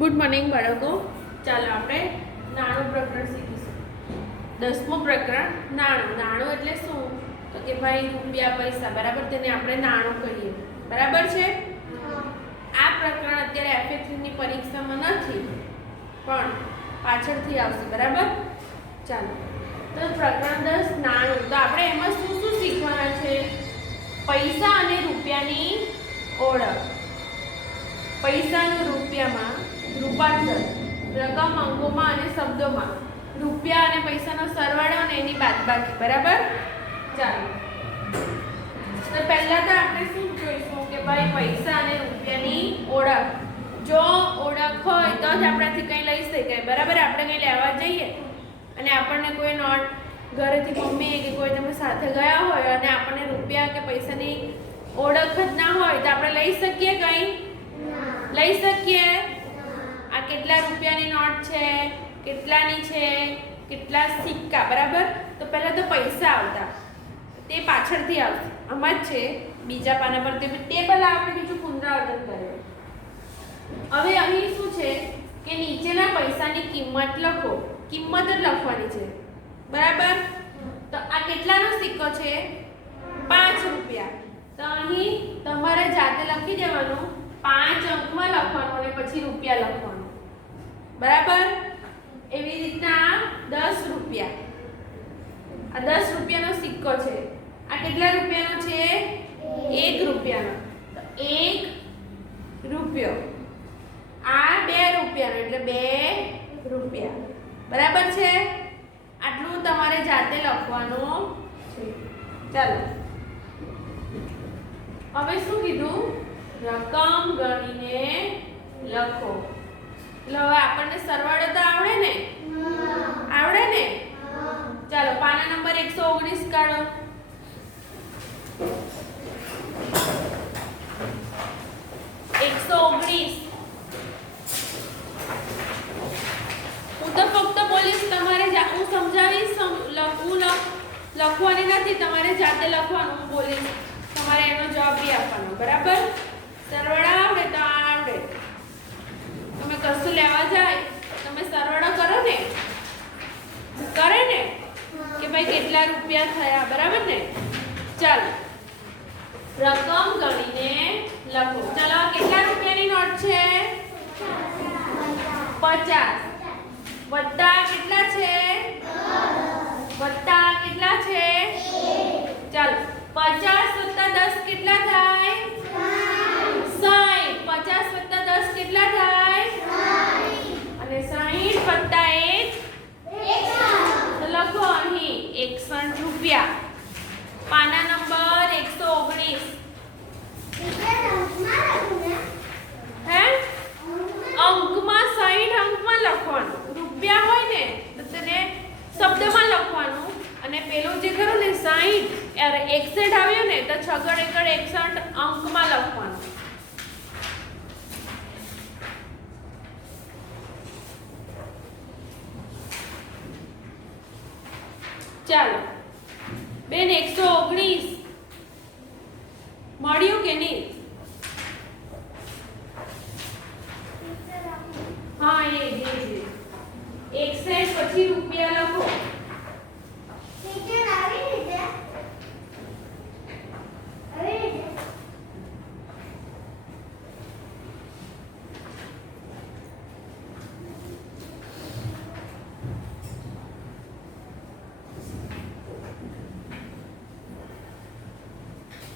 Good morning બાળકો. ચાલો આપણે નાણું પ્રકરણ શીખીશું. 10મું પ્રકરણ નાણું. નાણું એટલે શું? તો કે ભાઈ રૂપિયા પૈસા બરાબર, તેને આપણે નાણું કહીએ. બરાબર છે. આ પ્રકરણ અત્યારે FA3 ની પરીક્ષામાં નથી પણ પાછળથી આવશે. બરાબર. ચાલો તો પ્રકરણ 10 નાણું. તો આપણે એમાં શું શું શીખવાના છે? પૈસા અને રૂપિયાની ઓળખ, પૈસાનું રૂપિયામાં રૂપાંતર, રકમ અંકોમાં અને શબ્દોમાં, રૂપિયા અને પૈસાનો સરવાળો અને એની બાદબાકી. બરાબર. ચાલો તો પહેલા તો આપણે શું જોઈશું કે ભાઈ પૈસા અને રૂપિયાની ઓળખ. જો ઓળખ હોય તો જ આપણાથી કંઈ લઈ શકાય. બરાબર. આપણે કંઈ લેવા જઈએ અને આપણને કોઈ નોટ ઘરેથી મમ્મી કે કોઈ તમે સાથે ગયા હોય અને આપણને રૂપિયા કે પૈસાની ઓળખ જ ના હોય તો આપણે લઈ શકીએ? કંઈ લઈ શકીએ? આ કેટલા રૂપિયાની નોટ છે, કેટલાની છે, કેટલા સિક્કા. બરાબર. તો પહેલા તો પૈસા આવતા, તે પાછળથી આવશે. આમાં જ છે બીજા પાના પર. તે પહેલા આપણે બીજું પુનરાવર્તન કરીએ. હવે અહીં શું છે કે નીચેના પૈસાની કિંમત લખો. કિંમત જ લખવાની છે. બરાબર. તો આ કેટલાનો સિક્કો છે? 5 રૂપિયા. તો અહીં તમારે જાતે લખી દેવાનું, 5 અંકમાં લખવાનું અને પછી રૂપિયા લખવાનું. બરાબર. એવી રીતના 10 રૂપિયા. આ 10 રૂપિયાનો સિક્કો છે. આ કેટલા રૂપિયાનો છે? 1 રૂપિયાનો. તો 1 રૂપિયો. આ 2 રૂપિયાનો એટલે 2 રૂપિયા. બરાબર છે. આટલું તમારે જાતે લખવાનું છે. ચાલો હવે શું કીધું? રકમ ગણીને લખો. એટલે હવે આપણને સરવાળો તો આવડે ને? આવડે ને? ચાલો પાના નંબર 119 કાઢો. હું તો ફક્ત બોલીશ, તમારે હું સમજાવીશ. લખવાની નથી, તમારે જાતે લખવાનું. હું બોલીશ, તમારે એનો જવાબ બી આપવાનો. બરાબર. સરવાળો આવડે તો આવડે. તમે કશું લેવા જાય તમે સરવાળો કરો ને, કરે ને કે ભાઈ કેટલા રૂપિયા થયા. બરાબર ને? ચાલો રકમ ગણીને લખો. ચાલો કેટલા રૂપિયાની નોટ છે? 50 વત્તા કેટલા છે? વત્તા કેટલા છે? ચાલો 50 વત્તા 10 કેટલા થાય? 60. 50 વત્તા 10 કેટલા થાય? 60. અને 60 વત્તા 1 તો લખો અહીં 61 રૂપિયા. પાના નંબર 119. હે અંકમાં 60 અંકમાં લખવાનું. રૂપિયા હોય ને તો તેને શબ્દમાં લખવાનું. અને પેલું જે ખરું ને 60 અરે 61 આવ્યું ને તો 6 એકડ 61 અંકમાં લખવાનું. ચાલો બેન 119 મળ્યું કે નહીં? હા એ 61 પછી રૂપિયા લખો.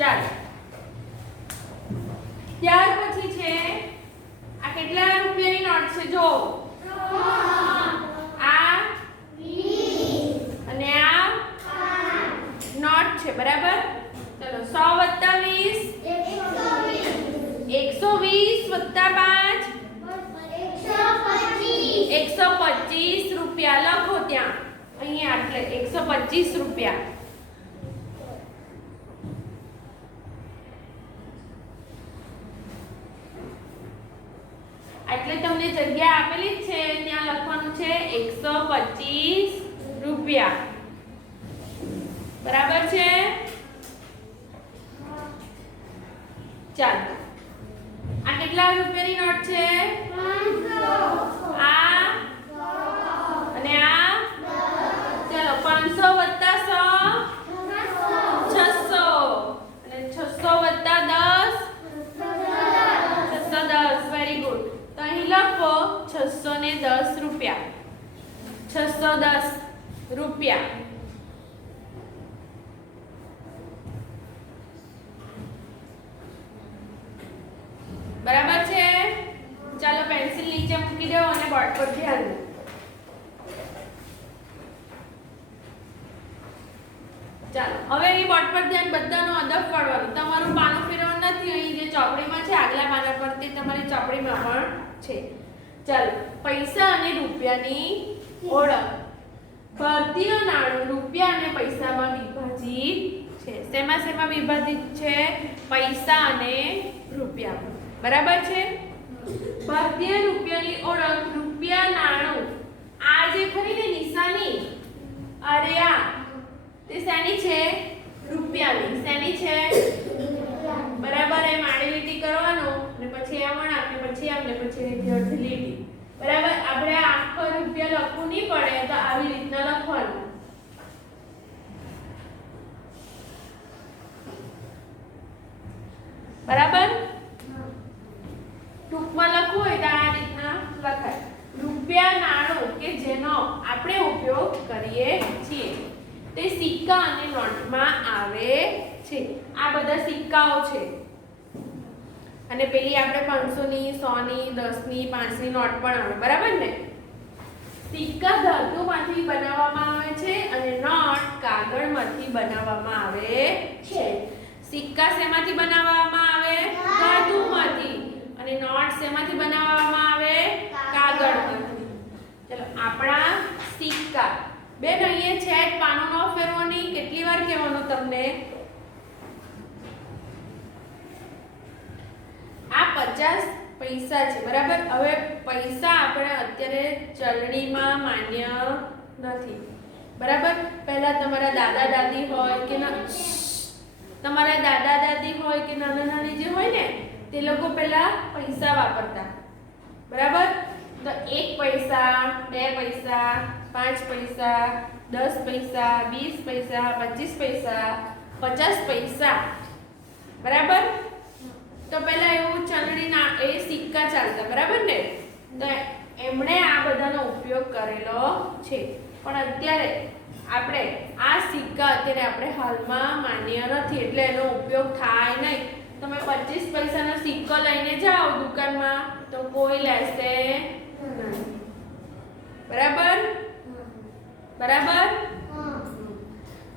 ચાલો ત્યાર પછી છે આ કેટલા રૂપિયાની નોટ છે? જો આ 20 અને આ 5 નોટ છે. બરાબર. ચલો 100 + 20 120 વત્તા 5 125 રૂપિયા લખો. ત્યાં અહીંયા આટલે 125 રૂપિયા. એટલે તમને જગ્યા આપેલી જ છે ત્યાં લખવાનું છે 125 રૂપિયા. બરાબર છે. ચાલો આ કેટલા રૂપિયાની નોટ છે? 500. અહીં લખો 610 રૂપિયા, 610 રૂપિયા. બરાબર છે? ચાલો પેન્સિલ નીચે મૂકી દો અને બોર્ડ પર ધ્યાન દો. ચાલો હવે અહીં બોર્ડ પર ધ્યાન બધાનો અદબ પાડવાનું. તમારું પાનું ફેરવવાનું નથી. અહીં જે ચોપડીમાં છે આગલા પાના પર તે તમારી ચોપડીમાં પણ છે. ચાલો પૈસા અને રૂપિયાની ઓળખ. ભારતીય નાણું રૂપિયા અને પૈસામાં વિભાજિત છે. શેમાં શેમાં વિભાજિત છે? પૈસા અને રૂપિયા. બરાબર છે? ભારતીય રૂપિયાની ઓળખ. રૂપિયા નાણું આ જે ખરી ને નિશાની, અરે આ તે શેની છે? રૂપિયાની. શેની છે? બરાબર. એ માડી લીટી કરવાનો ને પછી આ વળાંક ને પછી આમ ને પછી એની અડધી લીટી. બરાબર. આપણે આખો રૂપિયા લખવું નહીં પડે તો આવી રીતના લખવાનું. બરાબર. ટૂંકમાં લખવું હોય તો આ રીતના લખાય. રૂપિયા નાણું કે જેનો આપણે ઉપયોગ કરીએ છીએ તે સિક્કા અને નોટમાં આવે છે. આ બધા સિક્કાઓ છે અને પેલી આપણે 500 ની 100 ની 10 ની 5 ની નોટ પણ આવે. બરાબર ને? સિક્કા ધાતુમાંથી બનાવવામાં આવે છે અને નોટ કાગળમાંથી બનાવવામાં આવે છે. સિક્કા શેમાંથી બનાવવામાં આવે? ધાતુમાંથી. અને નોટ શેમાંથી બનાવવામાં આવે? કાગળમાંથી. ચલો આપણા સિક્કા. બેન અહીંયા છે જ પાનું ન ફેરવાની. કેટલી વાર કહેવાનું તમને? આ 50 પૈસા છે. બરાબર. હવે પૈસા આપણે અત્યારે ચલણીમાં માન્ય નથી. બરાબર. પહેલા તમારા દાદા દાદી હોય કે તમારા દાદા દાદી હોય કે નાના નાની જે હોય ને તે લોકો પહેલા પૈસા વાપરતા. બરાબર. તો 1 પૈસા 2 પૈસા 5 પૈસા 10 પૈસા 20 પૈસા 25 પૈસા 50 પૈસા. બરાબર. તો પહેલા એવું ચલણીના એ સિક્કા ચાલતા. બરાબર ને? તો એમણે આ બધાનો ઉપયોગ કરેલો છે. પણ અત્યારે આપણે આ સિક્કા અત્યારે આપણે હાલમાં માન્ય નથી એટલે એનો ઉપયોગ થાય નહીં. તમે 25 પૈસાનો સિક્કો લઈને જાઓ દુકાનમાં તો કોઈ લેશે નહીં. બરાબર. બરાબર.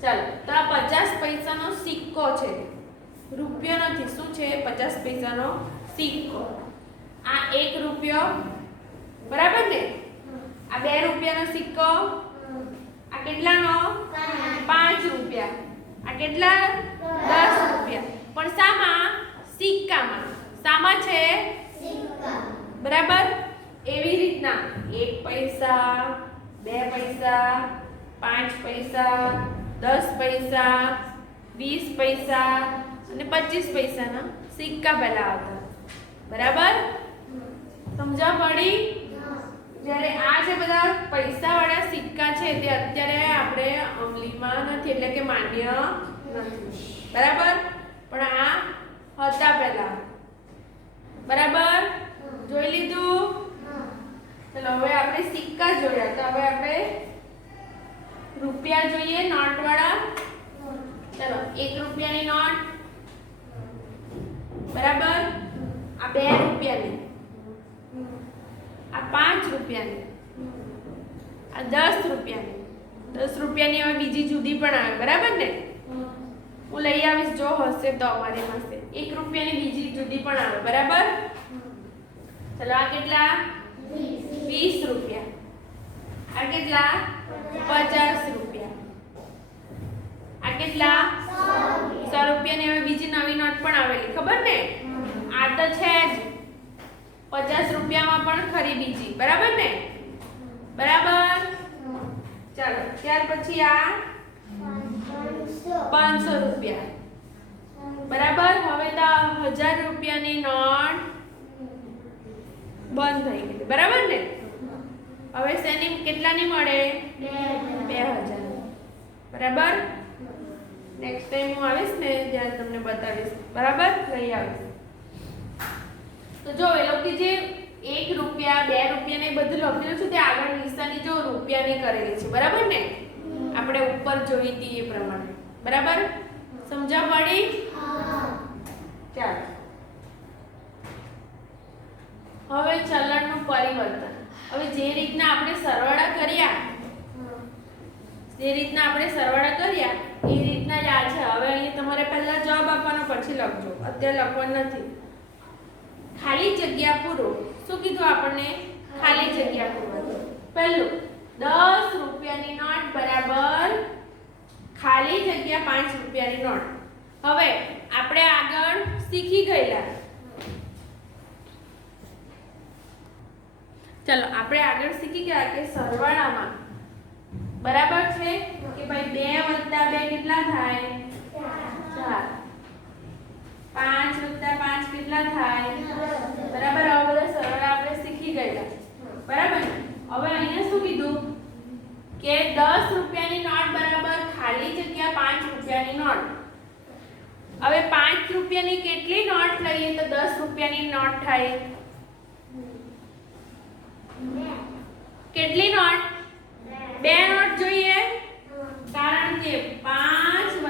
ચાલો તો આ 50 પૈસાનો સિક્કો છે. રૂપિયો નથી. શું છે? 50 પૈસાનો સિક્કો. આ 1 રૂપિયો. બરાબર ને? આ 2 રૂપિયાનો સિક્કો. આ કેટલાનો? 5 રૂપિયા. આ કેટલા? 10 રૂપિયા. પણ સામાં? સિક્કામાં. સામાં છે? સિક્કા. બરાબર. એવી રીતના 1 પૈસા 2 પૈસા 5 પૈસા 10 પૈસા 20 પૈસા અને 25 પૈસાના સિક્કા પહેલા આવતા. બરાબર. સમજવા પડી? જ્યારે આ જે બધા પૈસા વાળા સિક્કા છે તે અત્યારે આપણે અમલીમાં નથી એટલે કે માન્ય નથી. બરાબર. પણ આ હતા પહેલા. બરાબર. જોઈ લીધું? ચલો હવે આપણે સિક્કા જોયા તો હવે આપણે રૂપિયા જોઈએ નોટ વાળા. ચલો 1 રૂપિયાની નોટ. બરાબર. આ 2 રૂપિયાની. આ 5 રૂપિયાની. આ 10 રૂપિયાની. 10 રૂપિયાની હવે બીજી જુદી પણ આવે. બરાબર ને? હું લઈ આવીશ જો હશે તો અમારી પાસે. 1 રૂપિયાની બીજી જુદી પણ આવે. બરાબર. ચલો આ કેટલા? 20 રૂપિયા. આ કેટલા? 50 રૂપિયા. આ કેટલા? 100 રૂપિયાની હવે બીજી નવી નોટ પણ આવેલી. ખબર ને? આ તો છે જ 50 રૂપિયામાં પણ ખરી બીજી. બરાબર ને? બરાબર. ચાલો ત્યાર પછી આ 500 રૂપિયા. બરાબર. હવે તો 1000 રૂપિયાની નોટ બંધ થઈ ગઈ. બરાબર ને? હવે શેની કેટલાની મળે? 2000. બરાબર. નેક્સ્ટ ટાઈમ હું આવીશ ને ત્યારે તમને બતાવીશ. બરાબર. લઈ આવીશ. તો જો એ લોકો જે 1 રૂપિયા 2 રૂપિયા ને બધું લખેલું છે તે આગળ નિશાની જો રૂપિયાની કરેલી છે બરાબર ને આપણે ઉપર જોઈ હતી એ પ્રમાણે બરાબર સમજા પડી ચાલો હવે ચલણનું પરિવર્તન હવે જે રીતના આપણે સરવાળા કર્યા એ રીતના જ આ છે હવે અહીં તમારે પહેલા જવાબ આપવાનો પછી લખજો અત્યારે લખવાનું નથી ખાલી જગ્યા પૂરો શું કીધું આપણને ખાલી જગ્યા પૂરો પહેલું 10 રૂપિયાની નોટ બરાબર ખાલી જગ્યા 5 રૂપિયાની નોટ હવે આપણે આગળ શીખી ગયેલા ચલો આપણે આગળ શીખી ગયા કે સરવાળામાં બરાબર છે કે ભાઈ 2 + 2 કેટલા થાય 4 5 + 5 કેટલા થાય બરાબર આ બધા સરવાળા આપણે શીખી ગયા બરાબર હવે અહીંયા શું કીધું કે 10 રૂપિયાની નોટ બરાબર ખાલી જગ્યા 5 રૂપિયાની નોટ હવે 5 રૂપિયાની કેટલી નોટ લઈએ તો 10 રૂપિયાની નોટ થાય કેટલી નોટ 2 નોટ જોઈએ કારણ કે 5 +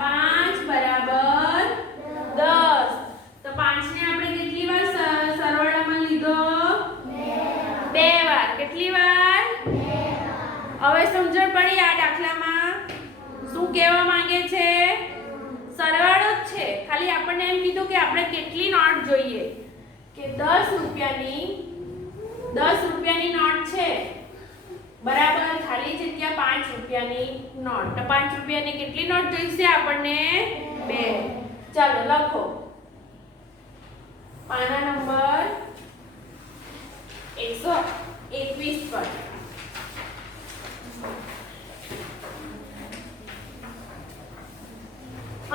5 બરાબર 10 તો 5 ને આપણે કેટલી વાર સરવાળામાં લીધો 2 વાર કેટલી વાર 2 વાર હવે સમજણ પડી આ દાખલામાં શું કહેવા માંગે છે સરવાળો જ છે ખાલી આપણને એમ કીધું કે આપણે કેટલી નોટ જોઈએ કે 10 રૂપિયાની નોટ છે બરાબર ખાલી જગ્યા 5 રૂપિયાની નોટ તો 5 રૂપિયાની કેટલી નોટ જોઈશે આપણને 2 ચાલો લખો પાના નંબર 121 પર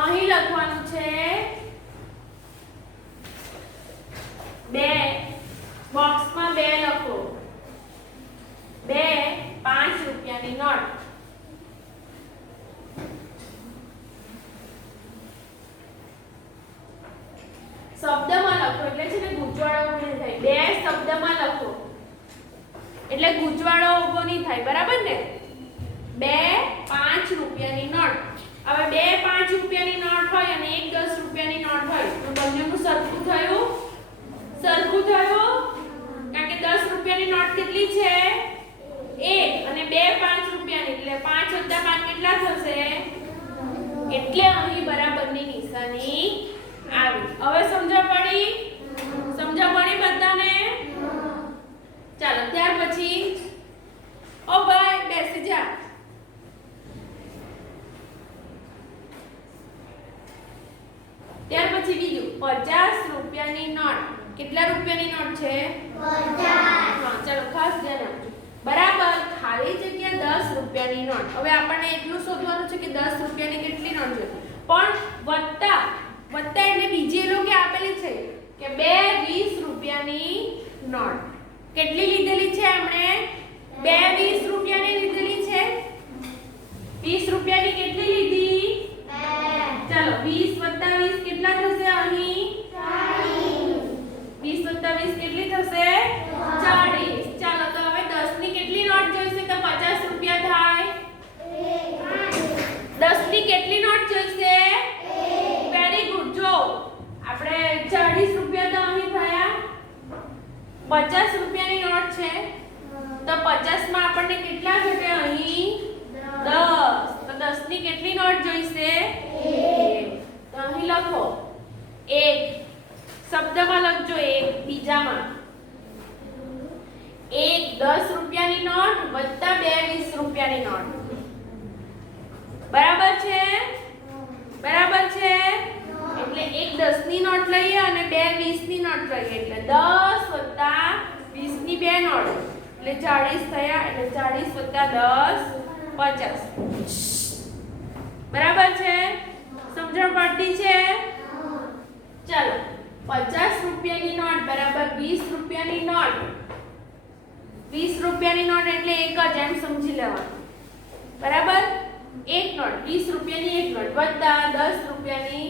અહીં લખવાનું છે 2 બોક્સમાં 2 લખો 2 5 રૂપિયાની નોટ શબ્દમાં લખો એટલે છે ને ગૂંચવાડો નહીં થાય 2 શબ્દમાં લખો એટલે ગૂંચવાડો ઊભો નહીં થાય બરાબર ને 2 5 રૂપિયાની નોટ હવે 2 5 રૂપિયાની નોટ હોય અને 1 10 રૂપિયાની નોટ હોય તો બંનેનું સરખું થયું કારણ કે 10 રૂપિયાની નોટ કેટલી છે 1 અને 2 5 રૂપિયાની એટલે 5 + 5 કેટલા થશે એટલે અહીં બરાબરની નિશાની આવી હવે સમજ પડી બધાને ચાલો ત્યાર પછી ઓ ભાઈ બેસી જા ત્યાર પછી બીજું 50 રૂપિયાની નોટ કેટલા રૂપિયાની નોટ છે 50 હા ચાલો ખાસ ધ્યાન આપજો બરાબર ખાલી જગ્યા 10 રૂપિયાની નોટ હવે આપણને એટલું શોધવાનું છે કે 10 રૂપિયાની કેટલી નોટ છે પણ વત્તા એટલે બીજી એ લોકો આપેલી છે કે 2 20 રૂપિયાની નોટ કેટલી લીધેલી છે આપણે 2 20 રૂપિયાની લીધેલી છે 20 રૂપિયાની કેટલી લીધી 2 ચાલો 20 + 20 કેટલા થશે અહીં 40 20 + 20 કેટલી થશે 40 ચાલો તો હવે 10 ની કેટલી નોટ જોઈશે તો 50 રૂપિયા થાય 10 ની કેટલી નોટ જોઈશે વેરી ગુડ જો આપણે 40 રૂપિયા તો અહીં થયા 50 રૂપિયાની નોટ છે તો 50 માં આપણને કેટલા ઘટે અહીં 10 તો 10 ની કેટલી નોટ જોઈશે 1 તો અહીં લખો 1 શબ્દમાં લખજો 1 બીજામાં 1 10 રૂપિયાની નોટ વત્તા 2 20 રૂપિયાની નોટ બરાબર છે એટલે 1 10 ની નોટ લઈએ અને 2 20 ની નોટ લઈએ એટલે 10 વત્તા 20 ની 2 નોટ એટલે 40 થયા એટલે 40 વત્તા 10 50 બરાબર છે સમજણ પડતી છે ચાલો 50 રૂપિયાની નોટ બરાબર 20 રૂપિયાની નોટ 20 રૂપિયાની નોટ એટલે એક જ એમ સમજી લેવાનું બરાબર એક નોટ 20 રૂપિયાની એક નોટ વત્તા 10 રૂપિયાની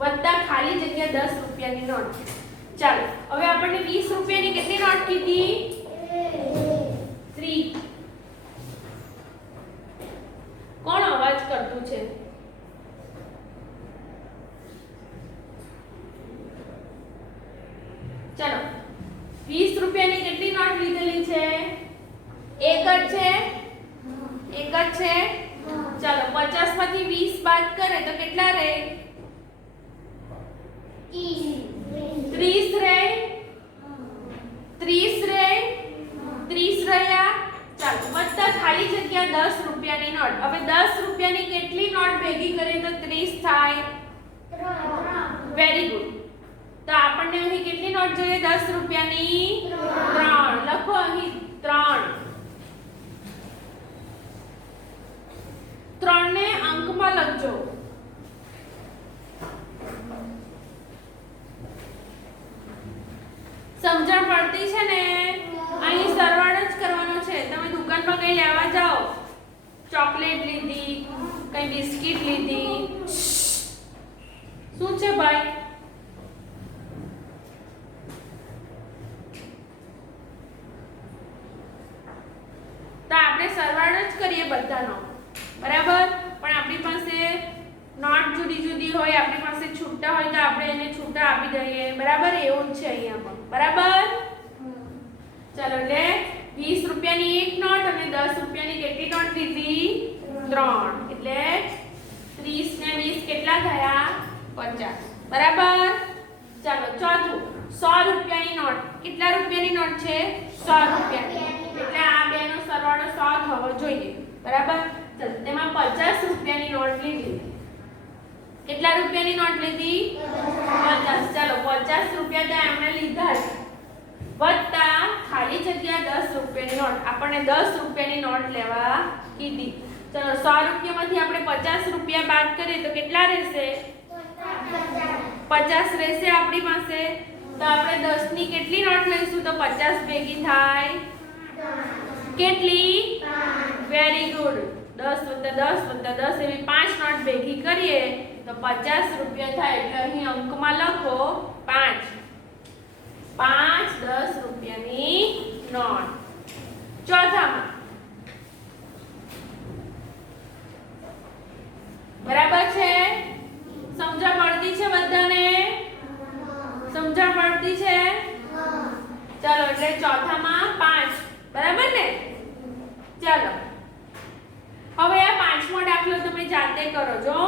વત્તા ખાલી જગ્યા 10 રૂપિયાની નોટ ચાલો હવે આપણને 20 રૂપિયાની કેટલી નોટ કીધી? 3. કોણ અવાજ કરતું છે? ચાલો 20 રૂપિયાની કેટલી નોટ લીધેલી છે? એક જ છે? એક જ છે? ચાલો 50 માંથી 20 બાદ કરે તો કેટલા રહે? 30 રહે? 30 રહે? 30 રહ્યા. ચાલો વત્તા ખાલી જગ્યા 10 રૂપિયાની નોટ. હવે 10 રૂપિયાની કેટલી નોટ ભેગી કરીએ તો 30 થાય? 3. Very good. તો આપણને અહીં કેટલી નોટ જોઈએ? 10 રૂપિયાની 3. લખો અહીં 3. 3 ને અંકમાં લખજો. સમજણ પડતી છે ને? અહીં સરવાળો જ કરવાનો છે. તમે દુકાનમાં કઈ લેવા જાઓ, ચોકલેટ લીધી, કઈ બિસ્કિટ લીધી, શું છે ભાઈ? તો આપણે સરવાળો જ કરીએ બધાનો, બરાબર? પણ આપણી પાસે નોટ જુદી જુદી હોય, આપણી પાસે છૂટા હોય તો આપણે એને છૂટા આપી દઈએ, બરાબર? એવું જ છે અહીંયા પણ, બરાબર? ચાલો એટલે 20 રૂપિયાની એક નોટ અને 10 રૂપિયાની કેટલી નોટ લીધી? 3. એટલે 30 ને 20 કેટલા થયા? 50. બરાબર? ચાલો ચોથું 100 રૂપિયાની નોટ. કેટલા રૂપિયાની નોટ છે? 100 રૂપિયાની. એટલે આ બેનો સરવાળો 100 થવો જોઈએ, બરાબર? ચાલો તેમાં 50 રૂપિયાની નોટ લીધી. કેટલા રૂપિયાની નોટ લીધી? 50. ચાલો 50 રૂપિયા તો એમણે લીધા જ, વત્તા ખાલી જગ્યા 10 રૂપિયાની નોટ. આપણને 10 રૂપિયાની નોટ લેવા કીધી. ચલો 100 રૂપિયામાંથી આપણે 50 રૂપિયા બાદ કરીએ તો કેટલા રહેશે? 50 રહેશે આપણી પાસે. તો આપણે 10 ની કેટલી નોટ લઈશું તો 50 ભેગી થાય? કેટલી? 5. Very good. 10 + 10 + 10 એવી 5 નોટ ભેગી કરીએ તો 50 રૂપિયા થાય. એટલે અહીં અંકમાં લખો 5. 5 10 રૂપિયાની નોટ. ચોથામાં બરાબર છે? સમજણ પડતી છે બધાને? સમજણ પડતી છે? ચાલો એટલે ચોથામાં 5, બરાબર ને? ચાલો હવે આ પાંચમો દાખલો તમે જાતે કરો. જો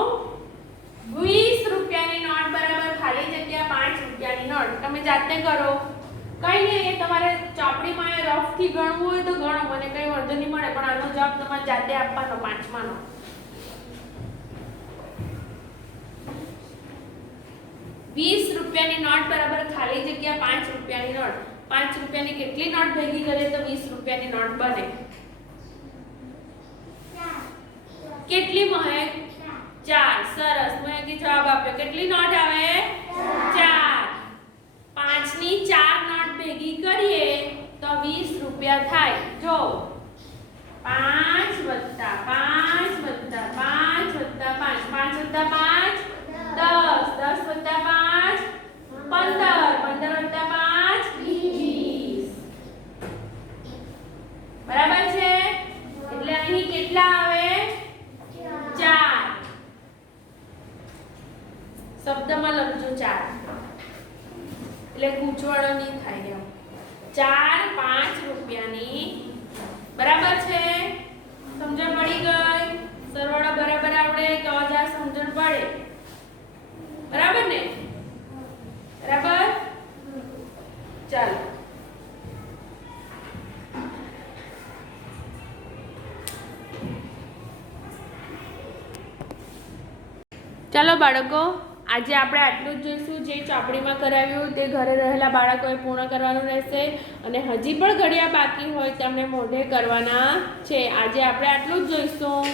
20 રૂપિયાની નોટ બરાબર ખાલી જગ્યા 5 રૂપિયાની નોટ. તમે જાતે કરો, કઈ નહીં. તમારે ચોપડીમાં રફ થી ગણવું હોય તો ગણો, મને કઈ વાંધો નહીં મળે, પણ આનો જવાબ તમારે જાતે આપવાનો પાંચમાનો. 20 રૂપિયાની નોટ બરાબર ખાલી જગ્યા 5 રૂપિયાની નોટ. 5 રૂપિયાની કેટલી નોટ ભેગી કરીએ તો 20 રૂપિયાની નોટ બને? કેટલી મહેક? 4. સરસ, મહેકે જવાબ આપ્યો. કેટલી નોટ આવે? 4. 5 ની 4 નોટ ભેગી કરીએ તો 20 રૂપિયા થાય. જો 5 + 5 + 5 + 5, 5 + 5 10, 10 + 5 15, 15 + 5 20. બરાબર છે? એટલે અહીં કેટલા આવે? 4. શબ્દમાં લખજો 4, એટલે ગૂંચવણો નહીં થાય. 4 5 રૂપિયાની, બરાબર છે? સમજણ પડી ગઈ? સરવાળો બરાબર આવડે તો જ આ સમજણ પડે, બરાબર ને? બરાબર? ચાલો ચાલો બાળકો, આજે આપણે આટલું જ જોઈશું. જે ચોપડીમાં કરાવ્યું તે ઘરે રહેલા બાળકોએ પૂર્ણ કરવાનું રહેશે, અને હજી પણ ઘડિયા બાકી હોય તેમને મોઢે કરવાના છે. આજે આપણે આટલું જ જોઈશું.